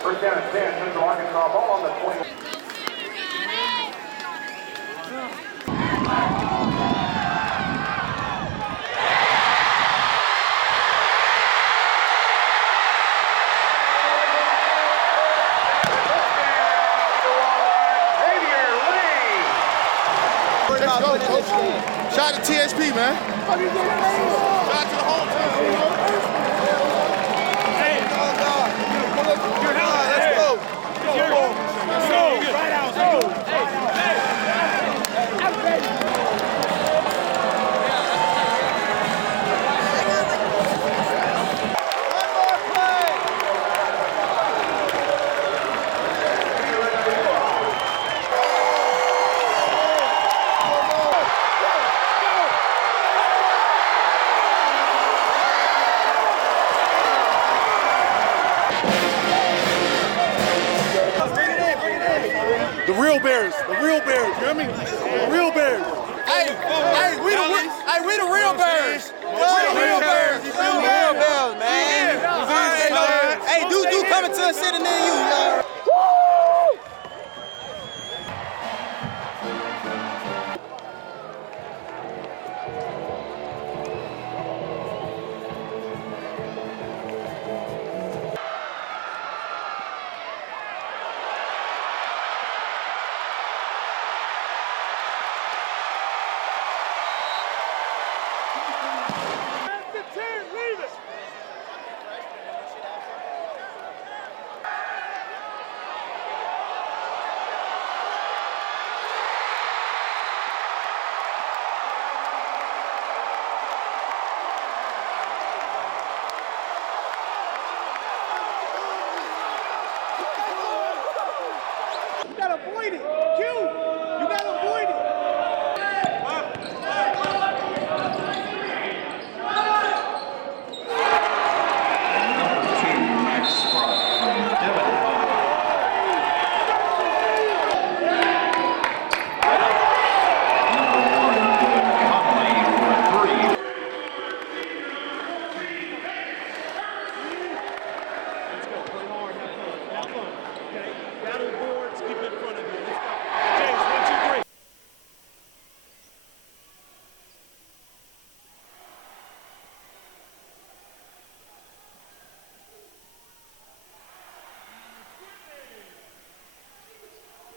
First down and 10, Central Arkansas ball on the 20. Let's go, coach. Shout out to TSP, man. Shout out to the whole team. Hey, oh God. Your helmet. Let's go. Let's go. Right out. Go. The real Bears, you hear me? The real Bears. Hey, we the real Bears. We the real Bears. We the real Bears, man. Hey, do coming to a city near you, y'all. You gotta avoid it. Q, you gotta avoid it.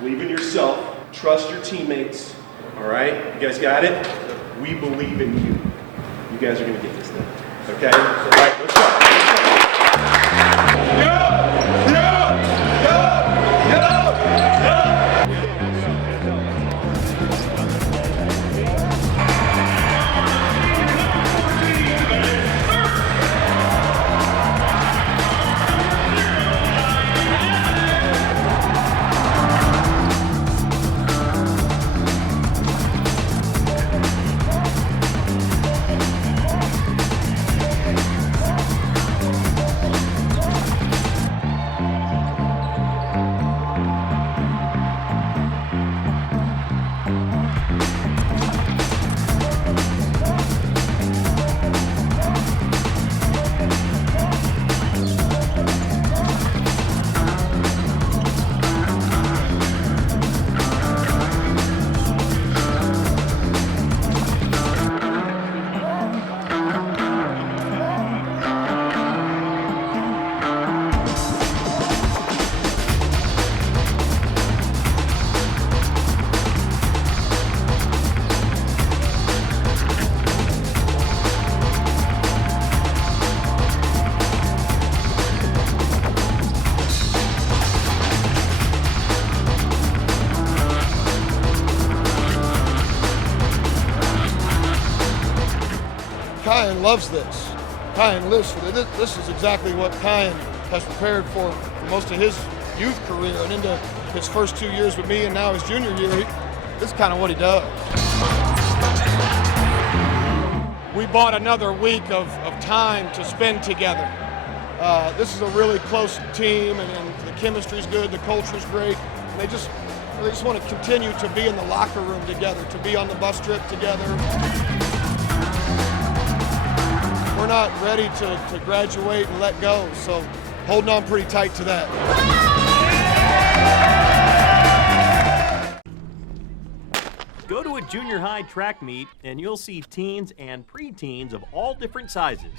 Believe in yourself, trust your teammates, all right? You guys got it? We believe in you. You guys are gonna get this thing, okay? All right, let's go. Kyan loves this. Kyan lives for this. This is exactly what Kyan has prepared for most of his youth career and into his first 2 years with me and now his junior year. This is kind of what he does. We bought another week of time to spend together. This is a really close team, and the chemistry's good, the culture's great. And they just want to continue to be in the locker room together, to be on the bus trip together. not ready to graduate and let go. So holding on pretty tight to that. Go to a junior high track meet and you'll see teens and preteens of all different sizes.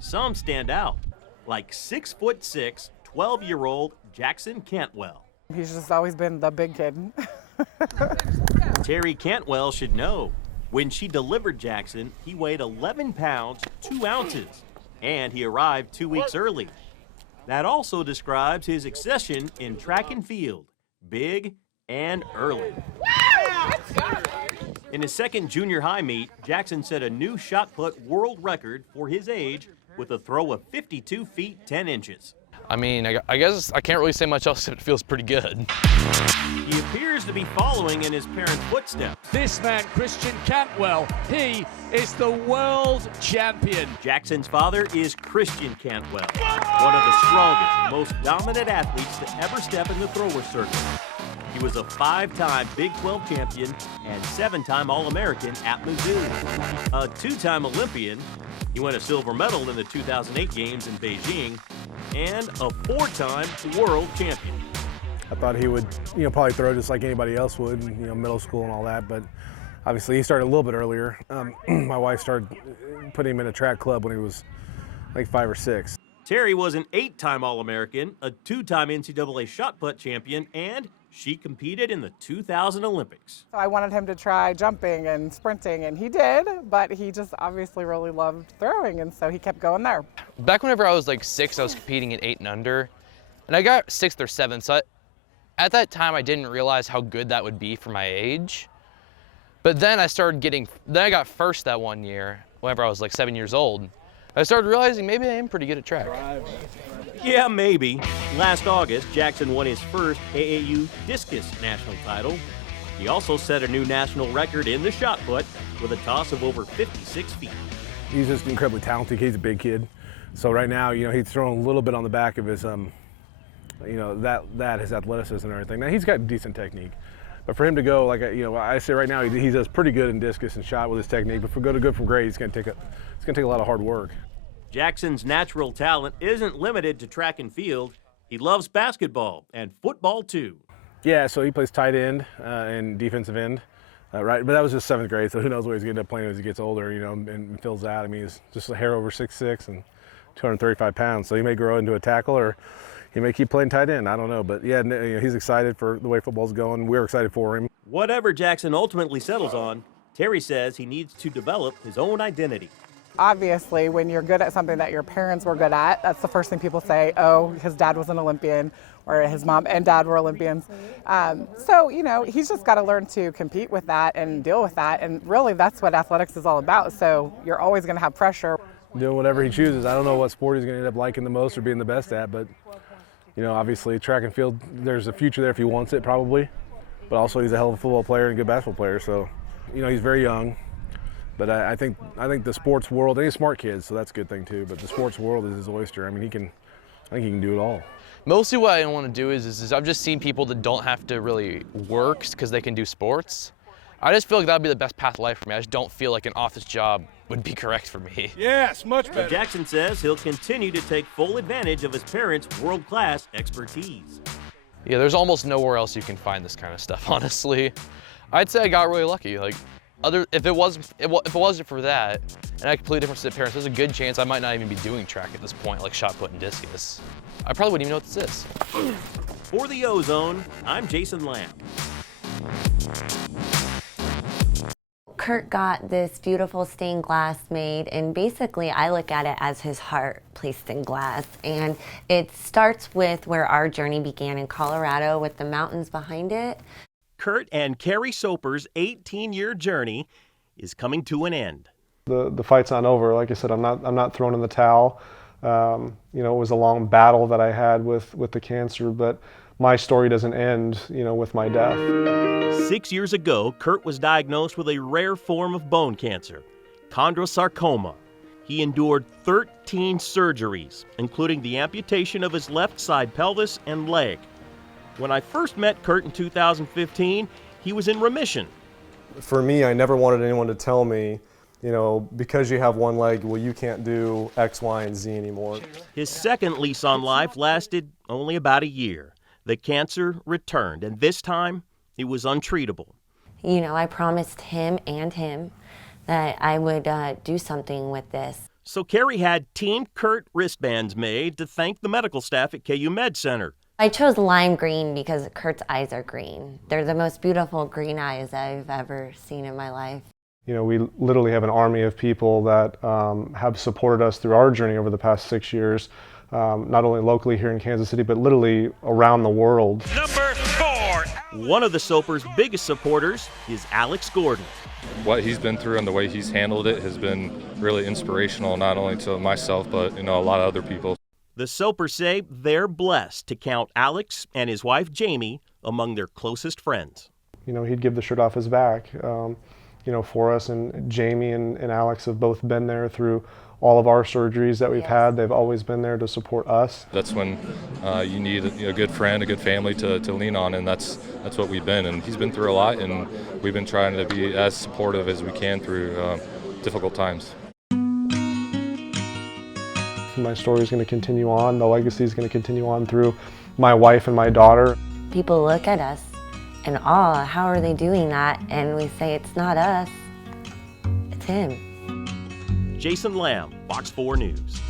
Some stand out, like 6'6", 12-year-old Jackson Cantwell. He's just always been the big kid. Terry Cantwell should know. When she delivered Jackson, he weighed 11 pounds, 2 ounces, and he arrived 2 weeks early. That also describes his accession in track and field, big and early. In his second junior high meet, Jackson set a new shot put world record for his age with a throw of 52 feet 10 inches. I mean, I guess I can't really say much else. It feels pretty good. He appears to be following in his parents' footsteps. This man, Christian Cantwell, he is the world champion. Jackson's father is Christian Cantwell, one of the strongest, most dominant athletes to ever step in the thrower circuit. He was a 5-time Big 12 champion and 7-time All-American at Mizzou. A 2-time Olympian, he won a silver medal in the 2008 games in Beijing, and a 4-time world champion. I thought he would, probably throw just like anybody else would, middle school and all that, but obviously he started a little bit earlier. My wife started putting him in a track club when he was like 5 or 6. Terry was an 8-time All-American, a 2-time NCAA shot put champion, and she competed in the 2000 Olympics. So I wanted him to try jumping and sprinting, and he did, but he just obviously really loved throwing, and so he kept going there. Back whenever I was like 6, I was competing at 8 and under, and I got 6th or 7th. So at that time, I didn't realize how good that would be for my age. But then I got first that one year, whenever I was like 7 years old. I started realizing maybe I am pretty good at track. Yeah, maybe. Last August, Jackson won his first AAU discus national title. He also set a new national record in the shot put with a toss of over 56 feet. He's just incredibly talented. He's a big kid. So right now, he's throwing a little bit on the back of his, that his athleticism and everything. Now he's got decent technique. But for him to go, like, I say right now, he does pretty good in discus and shot with his technique. But for go to good from great, it's going to take a lot of hard work. Jackson's natural talent isn't limited to track and field. He loves basketball and football too. Yeah, so he plays tight end and defensive end, right? But that was just 7th grade, so who knows what he's going to end up playing as he gets older, and fills out. I mean, he's just a hair over 6'6" and 235 pounds. So he may grow into a tackle, or he may keep playing tight end. I don't know, but yeah, he's excited for the way football's going. We're excited for him. Whatever Jackson ultimately settles on, Terry says he needs to develop his own identity. Obviously, when you're good at something that your parents were good at, that's the first thing people say, oh, his dad was an Olympian, or his mom and dad were Olympians. So, he's just got to learn to compete with that and deal with that. And really, that's what athletics is all about. So you're always going to have pressure. Doing whatever he chooses. I don't know what sport he's going to end up liking the most or being the best at, but, obviously track and field, there's a future there if he wants it, probably. But also he's a hell of a football player and a good basketball player. So, he's very young. But I think the sports world, and he's a smart kid, so that's a good thing too. But the sports world is his oyster. I mean, I think he can do it all. Mostly what I want to do is I've just seen people that don't have to really work because they can do sports. I just feel like that would be the best path of life for me. I just don't feel like an office job would be correct for me. Yes, much better. But Jackson says he'll continue to take full advantage of his parents' world-class expertise. Yeah, there's almost nowhere else you can find this kind of stuff, honestly. I'd say I got really lucky. If it wasn't for that, and I completely different set of parents, there's a good chance I might not even be doing track at this point, like shot put and discus. I probably wouldn't even know what this is. For the Ozone, I'm Jason Lamb. Kurt got this beautiful stained glass made, and basically I look at it as his heart placed in glass. And it starts with where our journey began in Colorado with the mountains behind it. Kurt and Carrie Soper's 18-year journey is coming to an end. The fight's not over. Like I said, I'm not throwing in the towel. It was a long battle that I had with the cancer, but my story doesn't end, with my death. 6 years ago, Kurt was diagnosed with a rare form of bone cancer, chondrosarcoma. He endured 13 surgeries, including the amputation of his left side pelvis and leg. When I first met Kurt in 2015, he was in remission. For me, I never wanted anyone to tell me you know, because you have one leg, well, you can't do X, Y, and Z anymore. His second lease on life lasted only about a year. The cancer returned, and this time it was untreatable. You know, I promised him that I would do something with this. So Carrie had Team Kurt wristbands made to thank the medical staff at KU Med Center. I chose lime green because Kurt's eyes are green. They're the most beautiful green eyes I've ever seen in my life. You know, we literally have an army of people that have supported us through our journey over the past 6 years, not only locally here in Kansas City, but literally around the world. Number 4. One of the Soapers' biggest supporters is Alex Gordon. What he's been through and the way he's handled it has been really inspirational, not only to myself, but a lot of other people. The Soapers say they're blessed to count Alex and his wife Jamie among their closest friends. You know, he'd give the shirt off his back, you know, for us. And Jamie and Alex have both been there through all of our surgeries that we've had. They've always been there to support us. That's when you need a good friend, a good family to lean on, and that's what we've been. And he's been through a lot, and we've been trying to be as supportive as we can through difficult times. My story is going to continue on. The legacy is going to continue on through my wife and my daughter. People look at us in awe. How are they doing that? And we say, it's not us, it's him. Jason Lamb, Fox 4 News.